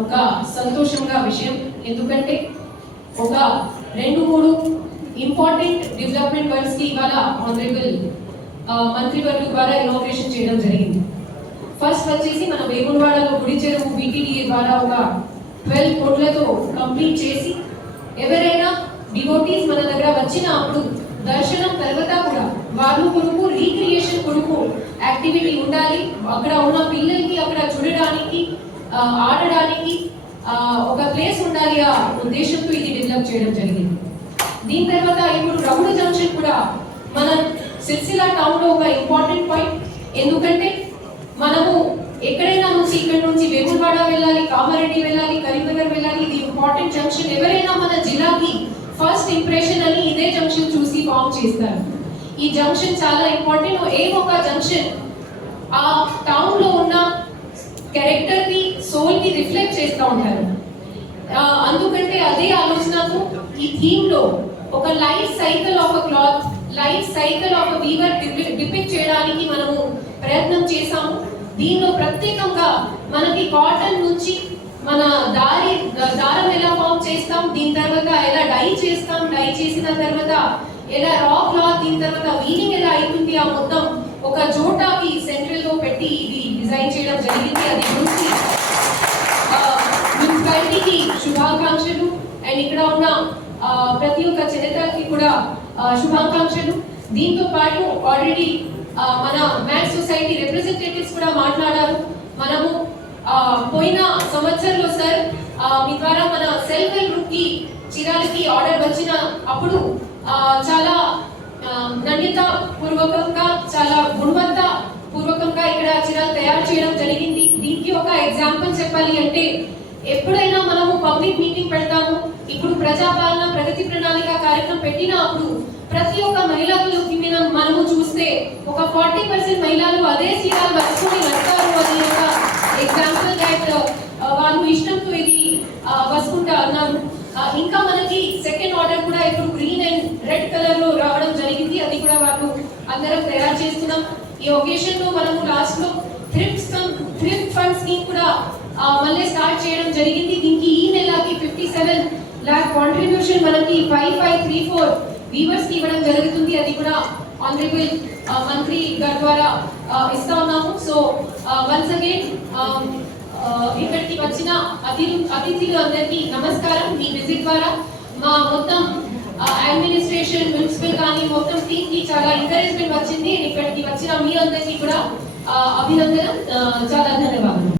ఒక సంతోషంగా విషయం. ఎందుకంటే ఒక 2-3 ఇంపార్టెంట్ డెవలప్మెంట్ వర్క్స్ కి ఇవాళ ఆనరబుల్ మంత్రివర్గ ద్వారా ఇనాగ్రేషన్ చేయడం జరిగింది. ఫస్ట్ వచ్చేసి మన వేములవాడలో గుడి చెరువు BTDA ద్వారా ఒక 12 కోట్లతో కంప్లీట్ చేసి ఎవరైనా డివోటీస్ మన దగ్గర వచ్చినప్పుడు దర్శనం తర్వాత కూడా వాళ్ళు కొరకు రీక్రియేషన్ కొరకు యాక్టివిటీ ఉండాలి. అక్కడ ఉన్న పిల్లలకి అక్కడ చూడడానికి ఆడడానికి ఒక ప్లేస్ ఉండాలి ఆ ఉద్దేశంతో ఇది డెవలప్ చేయడం జరిగింది. దీని తర్వాత ఇప్పుడు రౌండ్ జంక్షన్ కూడా మన సిరిసిల్ల టౌన్ లో ఒక ఇంపార్టెంట్ పాయింట్. ఎందుకంటే మనము ఎక్కడైనా నుంచి ఇక్కడ నుంచి వేములవాడ వెళ్ళాలి, కామారెడ్డి వెళ్ళాలి, కరీంనగర్ వెళ్ళాలి. ఇది ఇంపార్టెంట్ జంక్షన్. ఎవరైనా మన జిల్లాకి ఫస్ట్ ఇంప్రెషన్ అని ఇదే జంక్షన్ చూసి ఫామ్ చేస్తారు. ఈ జంక్షన్ చాలా ఇంపార్టెంట్. ఏ ఒక జంక్షన్ ఆ టౌన్ లో ఉన్న క్యారెక్టర్ ని సోల్ ని రిఫ్లెక్ట్ చేస్తూ ఉంటారు. అందుకంటే అదే ఆలోచనతో ఈ థీమ్ లో ఒక life cycle of a cloth, life cycle of a weaver depict చేయడానికి మనము ప్రయత్నం చేశాము. దీనిలో ప్రత్యేకంగా మనకి కాటన్ నుంచి మన దారం ఎలా ఫామ్ చేస్తాం, దీని తర్వాత ఎలా డై చేస్తాం, డై చేసిన తర్వాత ఎలా రా క్లాత్, దీని తర్వాత వీవింగ్ ఎలా అవుతుంది, ఆ మొత్తం ఒక చోటాకి సెంట్రల్ లో పెట్టి ఇది డిజైన్ చేయడం జరిగింది. అది చూసి మున్సిపాలిటీకి శుభాకాంక్షలు అండ్ ఇక్కడ ఉన్న ప్రతి ఒక్క చరిత్రకి కూడా శుభాకాంక్షలు. దీంతో పాటు ఆల్రెడీ మన మ్యాథ్స్ సొసైటీ రిప్రజెంటేటివ్స్ కూడా మాట్లాడారు. మనము పోయిన సంవత్సరంలో సార్ మీ ద్వారా మన సెల్ఫ్ హెల్ప్ గ్రూప్ కి చీరాలకి ఆర్డర్ వచ్చిన అప్పుడు చాలా నాణ్యత పూర్వకంగా, చాలా గుణవత్త పూర్వకంగా ఇక్కడ చీరాలు తయారు చేయడం జరిగింది. దీనికి ఒక ఎగ్జాంపుల్ చెప్పాలి అంటే ఎప్పుడైనా మనము పబ్లిక్ మీటింగ్ పెడతాము. ఇప్పుడు ప్రజాపాలన ప్రగతి ప్రణాళిక కార్యక్రమం పెట్టినప్పుడు ప్రతి ఒక్క మహిళలకి మనము చూస్తే ఒక 40% మహిళలు అదే చీరాలు వస్తువుని వస్తారు. అది ఒక ఎగ్జాంపుల్ దట్ వాళ్ళు ఇష్టంతో ఇది వస్తుంటా అన్నారు. ఇంకా మనకి సెకండ్ ఆర్డర్ కూడా ఇప్పుడు గ్రీన్ అండ్ రెడ్ కలర్ లో రావడం జరిగింది. అది కూడా వాళ్ళు అందరం తయారు చేస్తున్నాం. ఈ ఒకేషన్ లో మనము లాస్ట్ లో థ్రిఫ్ట్ ఫండ్ స్కీమ్ కూడా మళ్ళీ స్టార్ట్ చేయడం జరిగింది. దీనికి ఈ నెలకి 57 lakh కాంట్రిబ్యూషన్ మనకి 5534 వీవర్స్ కి ఇవ్వడం జరుగుతుంది. అది కూడా ఆనరబుల్ మంత్రి గారి ద్వారా ఇస్తా ఉన్నాము. సో వన్స్ అగైన్ ఇక్కడికి వచ్చిన అతిథులు అందరికీ నమస్కారం. మీ విజిట్ ద్వారా మా మొత్తం అడ్మినిస్ట్రేషన్, మున్సిపల్ కానీ మొత్తం టీమ్ కి చాలా ఎంకరేజ్మెంట్ వచ్చింది. ఇక్కడికి వచ్చిన మీ అందరికీ కూడా అభినందన, చాలా ధన్యవాదాలు.